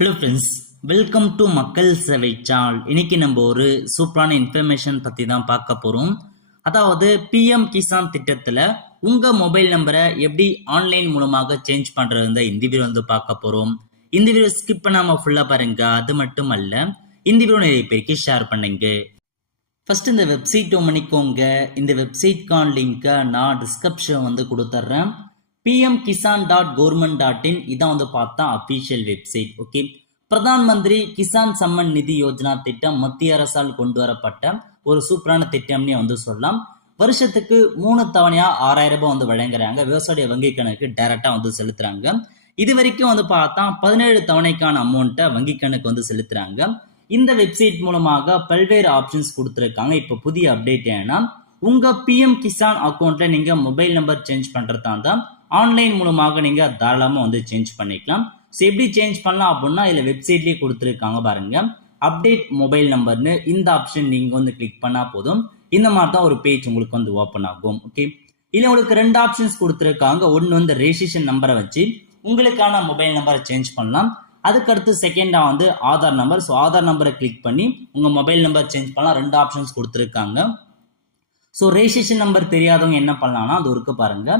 Hello friends, welcome to மக்கள் சேவை சால். இன்னைக்கு நம்ம ஒரு சூப்பரான இன்ஃபர்மேஷன் பற்றி தான் பார்க்க போகிறோம். அதாவது பிஎம் கிசான் திட்டத்தில் உங்கள் மொபைல் நம்பரை எப்படி ஆன்லைன் மூலமாக சேஞ்ச் பண்ணுறது இந்த வீடியோ பார்க்க போகிறோம். இந்த வீடியோ ஸ்கிப் பண்ணாமல் ஃபுல்லாக பாருங்க. அது மட்டும் அல்ல, இந்த வீடியோ நிறைய பேருக்கு ஷேர் பண்ணுங்க. ஃபர்ஸ்ட் இந்த வெப்சைட் பண்ணிக்கோங்க. இந்த வெப்சைட்கான லிங்கை நான் டிஸ்கிரிப்ஷன் கொடுத்துட்றேன். pmkisan.government.in இதான் பார்த்தா official website. Okay, Pradhan Mantri Kisan summon நிதி யோஜனா திட்டம் மத்திய அரசால் கொண்டு வரப்பட்ட ஒரு சூப்பரான திட்டம்னே சொல்லலாம். வருஷத்துக்கு 3 தவணையா 6000 ரூபாய் வழங்குறாங்க. விவசாய வங்கி கணக்கு டைரக்டா செலுத்துறாங்க. இது வரைக்கும் பார்த்தா 17 தவணைக்கான அமௌண்ட்டை வங்கி கணக்கு செலுத்துறாங்க. இந்த வெப்சைட் மூலமாக பல்வேறு ஆப்ஷன்ஸ் கொடுத்துருக்காங்க. இப்போ புதிய அப்டேட் ஏன்னா, உங்க பிஎம் கிசான் அக்கௌண்ட்ல நீங்க மொபைல் நம்பர் சேஞ்ச் பண்றதா தான் ஆன்லைன் மூலமாக நீங்க தாராளமா சேஞ்ச் பண்ணிக்கலாம். ஸோ எப்படி சேஞ்ச் பண்ணலாம் அப்படின்னா, இதுல வெப்சைட்லயே கொடுத்துருக்காங்க பாருங்க. அப்டேட் மொபைல் நம்பர்னு இந்த ஆப்ஷன் நீங்க கிளிக் பண்ணா போதும். இந்த மாதிரி தான் ஒரு பேஜ் உங்களுக்கு ஓப்பன் ஆகும். ஓகே, இதுல உங்களுக்கு 2 ஆப்ஷன்ஸ் கொடுத்துருக்காங்க. ஒன்னு ரெஜிஸ்ட்ரேஷன் நம்பரை வச்சு உங்களுக்கான மொபைல் நம்பரை சேஞ்ச் பண்ணலாம். அதுக்கடுத்து செகண்டா ஆதார் நம்பர். ஸோ ஆதார் நம்பரை கிளிக் பண்ணி உங்க மொபைல் நம்பர் சேஞ்ச் பண்ணலாம். 2 ஆப்ஷன்ஸ் கொடுத்துருக்காங்க. ஸோ ரெஜிஸ்ட்ரேஷன் நம்பர் தெரியாதவங்க என்ன பண்ணலாம்னா, அது இருக்கு பாருங்க,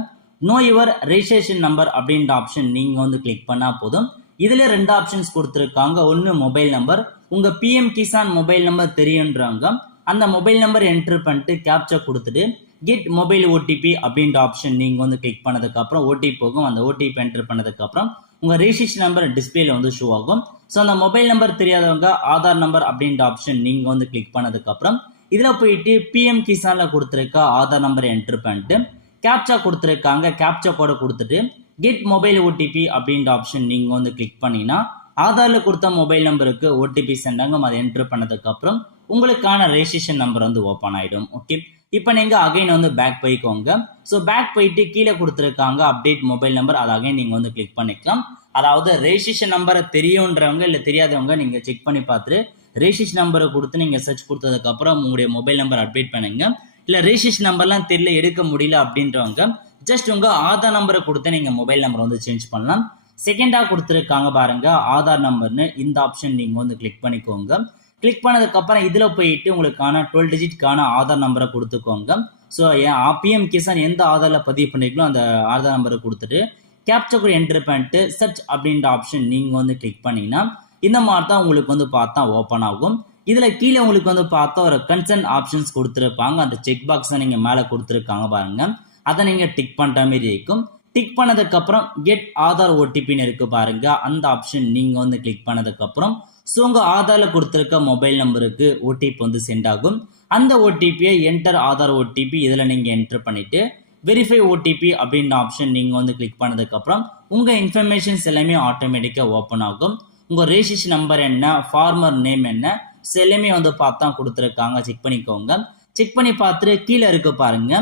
நோ யுவர் ரெஜிஸ்ட்ரேஷன் நம்பர் அப்படின்ற ஆப்ஷன் நீங்க கிளிக் பண்ணா போதும். இதுல 2 ஆப்ஷன்ஸ் கொடுத்துருக்காங்க. ஒன்னு மொபைல் நம்பர், உங்க பிஎம் கிசான் மொபைல் நம்பர் தெரியுன்றாங்க. அந்த மொபைல் நம்பர் என்டர் பண்ணிட்டு கேப்சா கொடுத்துட்டு கெட் மொபைல் ஓடிபி அப்படின்ற ஆப்ஷன் நீங்க கிளிக் பண்ணதுக்கு அப்புறம் ஓடிபி போகும். அந்த ஓடிபி என்டர் பண்ணதுக்கு அப்புறம் உங்க ரெஜிஸ்ட்ரேஷன் நம்பர் டிஸ்பிளேல ஷோ ஆகும். ஸோ அந்த மொபைல் நம்பர் தெரியாதவங்க ஆதார் நம்பர் அப்படின்ற ஆப்ஷன் நீங்க கிளிக் பண்ணதுக்கு அப்புறம் இதுல போயிட்டு பிஎம் கிசான்ல கொடுத்துருக்க ஆதார் நம்பரை என்டர் பண்ணிட்டு கேப்சா கொடுத்துருக்காங்க. கேப்சா கோட கொடுத்துட்டு கெட் மொபைல் ஓடிபி அப்படின்ற ஆப்ஷன் நீங்க கிளிக் பண்ணீங்கன்னா ஆதார்ல கொடுத்த மொபைல் நம்பருக்கு ஓடிபி சென்ட் ஆகும். அதை என்டர் பண்ணதுக்கு அப்புறம் உங்களுக்கான ரெஜிஸ்ட்ரேஷன் நம்பர் ஓப்பன் ஆயிடும். ஓகே, இப்போ நீங்க அகைன் பேக் போய்க்கோங்க. ஸோ பேக் போயிட்டு கீழே கொடுத்துருக்காங்க அப்டேட் மொபைல் நம்பர். அதை அகைன் நீங்க கிளிக் பண்ணிக்கலாம். அதாவது ரெஜிஸ்ட்ரேஷன் நம்பரை தெரியுன்றவங்க இல்ல தெரியாதவங்க நீங்க செக் பண்ணி பார்த்துட்டு ரெஜிஸ்ட்ரேஷன் நம்பரை கொடுத்து நீங்க சர்ச் கொடுத்ததுக்கு அப்புறம் உங்களுடைய மொபைல் நம்பர் அப்டேட் பண்ணுங்க. இல்ல ரெஜிஸ்ட்ரேஷன் நம்பர்லாம் தெரியல, எடுக்க முடியல அப்படின்றவங்க ஜஸ்ட் உங்க ஆதார் நம்பரை கொடுத்து நீங்க மொபைல் நம்பர் சேஞ்ச் பண்ணலாம். செகண்டா கொடுத்துருக்காங்க பாருங்க ஆதார் நம்பர்னு இந்த ஆப்ஷன் நீங்க கிளிக் பண்ணிக்கோங்க. கிளிக் பண்ணதுக்கு அப்புறம் இதுல போயிட்டு உங்களுக்கான 12 டிஜிட்கான ஆதார் நம்பரை கொடுத்துக்கோங்க. ஸோ பிஎம் கிசான் எந்த ஆதார்ல பதிவு பண்ணிக்கலாம் அந்த ஆதார் நம்பரை கொடுத்துட்டு கேப்சா கூட என்டர் பண்ணிட்டு சர்ச் அப்படின்ற ஆப்ஷன் நீங்க கிளிக் பண்ணீங்கன்னா இந்த மாதிரி தான் உங்களுக்கு பார்த்தா ஓப்பன் ஆகும். இதுல கீழே உங்களுக்கு பார்த்தா ஒரு கன்சர்ன் ஆப்ஷன்ஸ் கொடுத்துருப்பாங்க. அந்த செக் பாக்ஸ் நீங்க மேல கொடுத்துருக்காங்க பாருங்க. அதை நீங்க டிக் பண்ற மாதிரி இருக்கும். டிக் பண்ணதுக்கு அப்புறம் கெட் ஆதார் ஓடிபின்னு இருக்கு பாருங்க. அந்த ஆப்ஷன் நீங்க கிளிக் பண்ணதுக்கு அப்புறம் ஸோ உங்க ஆதார்ல கொடுத்துருக்க மொபைல் நம்பருக்கு ஓடிபி சென்ட் ஆகும். அந்த ஓடிபியை என்டர் ஆதார் ஓடிபி இதுல நீங்க என்டர் பண்ணிட்டு வெரிஃபை ஓடிபி அப்படின்ற ஆப்ஷன் நீங்க கிளிக் பண்ணதுக்கு அப்புறம் உங்க இன்ஃபர்மேஷன்ஸ் எல்லாமே ஆட்டோமேட்டிக்கா ஓப்பன் ஆகும். உங்க ரெஜிஸ்ட்ரேஷன் நம்பர் என்ன, ஃபார்மர் நேம் என்ன, எல்லாமே பார்த்தா கொடுத்துருக்காங்க. செக் பண்ணிக்கோங்க. செக் பண்ணி பார்த்துட்டு கீழே இருக்கு பாருங்க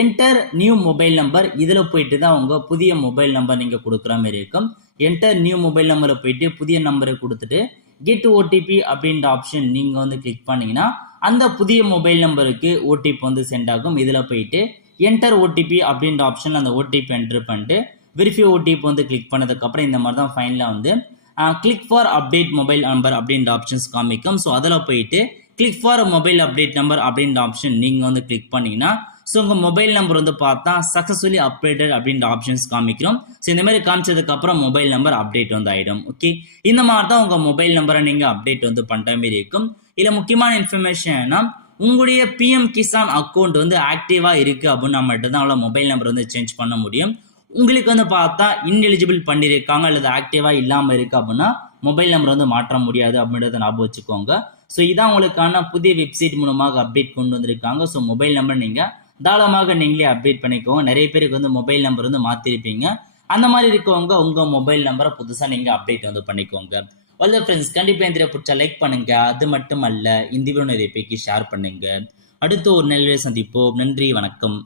என்டர் நியூ மொபைல் நம்பர். இதுல போயிட்டு தான் உங்க புதிய மொபைல் நம்பர் நீங்க கொடுக்குற மாதிரி இருக்கும். என்டர் நியூ மொபைல் நம்பரை போயிட்டு புதிய நம்பரை கொடுத்துட்டு கெட் ஓடிபி அப்படின்ற ஆப்ஷன் நீங்க கிளிக் பண்ணீங்கன்னா அந்த புதிய மொபைல் நம்பருக்கு ஓடிபி சென்ட் ஆகும். இதுல போயிட்டு என்டர் ஓடிபி அப்படின்ற ஆப்ஷன் அந்த ஓடிபி என்டர் பண்ணிட்டு வெரிஃபை ஓடிபி கிளிக் பண்ணதுக்கு அப்புறம் இந்த மாதிரி தான் ஃபைனலா click for update mobile number அப்படின்ற ஆப்ஷன்ஸ் காமிக்கும். ஸோ அதில் போயிட்டு click for mobile update number அப்படின்ற ஆப்ஷன் நீங்கள் கிளிக் பண்ணீங்கன்னா ஸோ உங்கள் மொபைல் நம்பர் பார்த்தா சக்ஸஸ்ஃபுல்லி அப்டேட்டட் அப்படின்ற ஆப்ஷன்ஸ் காமிக்கிறோம். ஸோ இந்த மாதிரி காமிச்சதுக்கு அப்புறம் மொபைல் நம்பர் அப்டேட் ஆயிடும். ஓகே, இந்த மாதிரி தான் உங்கள் மொபைல் நம்பரை நீங்கள் அப்டேட் பண்ணுற மாதிரி இருக்கும். இதில் முக்கியமான இன்ஃபர்மேஷன் உங்களுடைய பிஎம் கிசான் அக்கௌண்ட் ஆக்டிவா இருக்கு அப்படின்னா மட்டும்தான் அவ்வளோ மொபைல் நம்பர் சேஞ்ச் பண்ண முடியும். உங்களுக்கு பார்த்தா இன்எலிஜிபிள் பண்ணியிருக்காங்க அல்லது ஆக்டிவா இல்லாமல் இருக்கு அப்படின்னா மொபைல் நம்பர் மாற்ற முடியாது அப்படின்றத ஞாபகம் வச்சுக்கோங்க. ஸோ இதான் உங்களுக்கான புதிய வெப்சைட் மூலமாக அப்டேட் கொண்டு வந்திருக்காங்க. ஸோ மொபைல் நம்பர் நீங்க தாராளமாக நீங்களே அப்டேட் பண்ணிக்கோங்க. நிறைய பேருக்கு மொபைல் நம்பர் மாத்திருப்பீங்க. அந்த மாதிரி இருக்கவங்க உங்க மொபைல் நம்பரை புதுசா நீங்க அப்டேட் பண்ணிக்கோங்க. வெல் ஃப்ரெண்ட்ஸ், கண்டிப்பா இந்த பிடிச்சா லைக் பண்ணுங்க. அது மட்டும் அல்ல, இந்த வீடியோ நிறைய பேருக்கு ஷேர் பண்ணுங்க. அடுத்து ஒரு நிலையில சந்திப்போம். நன்றி, வணக்கம்.